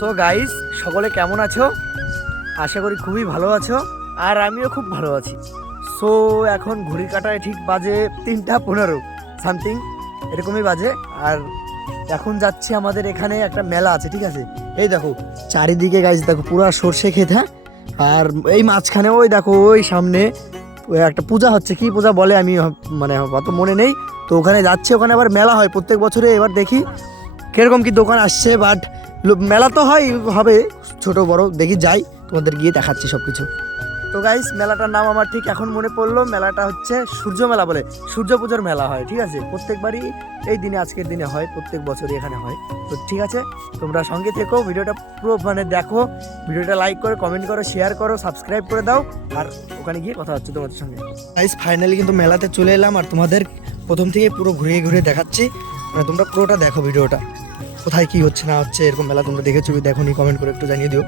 So guys, সকলে কেমন আছো? আশা করি খুবই ভালো আছো, আর আমিও খুব ভালো আছি। সো এখন ঘড়ি কাটায় ঠিক বাজে 3:15 সামথিং এরকমই বাজে। আর এখন যাচ্ছি, আমাদের এখানে একটা মেলা আছে, ঠিক আছে? এই দেখো চারিদিকে গাইস, দেখো পুরো সর্ষে ক্ষেত। হ্যাঁ, আর এই মাঝখানে ওই দেখো ওই সামনে ওই একটা পূজা হচ্ছে, কি পূজা বলে আমি মানে অত মনে নেই। তো ওখানে যাচ্ছে, ওখানে আবার মেলা হয় প্রত্যেক বছরে। এবার দেখি কিরকম কি দোকান আসছে, বাট মেলা তো হয়, হবে ছোট বড়, দেখি যাই, তোমাদের গিয়ে দেখাচ্ছি সব কিছু। তো গাইস, মেলাটার নাম আমার ঠিক এখন মনে পড়লো। মেলাটা হচ্ছে সূর্য মেলা বলে, সূর্য পুজোর মেলা হয়, ঠিক আছে? প্রত্যেকবারই এই দিনে, আজকের দিনে হয়, প্রত্যেক বছরই এখানে হয়। তো ঠিক আছে, তোমরা সঙ্গে থেকো, ভিডিওটা পুরো মানে দেখো, ভিডিওটা লাইক করো, কমেন্ট করো, শেয়ার করো, সাবস্ক্রাইব করে দাও। আর ওখানে গিয়ে কথা হচ্ছে তোমাদের সঙ্গে। গাইস ফাইনালি কিন্তু মেলাতে চলে এলাম, আর তোমাদের প্রথম থেকে পুরো ঘুরিয়ে ঘুরিয়ে দেখাচ্ছি। মানে তোমরা পুরোটা দেখো ভিডিওটা, কোথায় কি হচ্ছে না হচ্ছে। এরকম মেলা তোমরা দেখেছো কি দেখো নি, কমেন্ট করে একটু জানিয়ে দিও।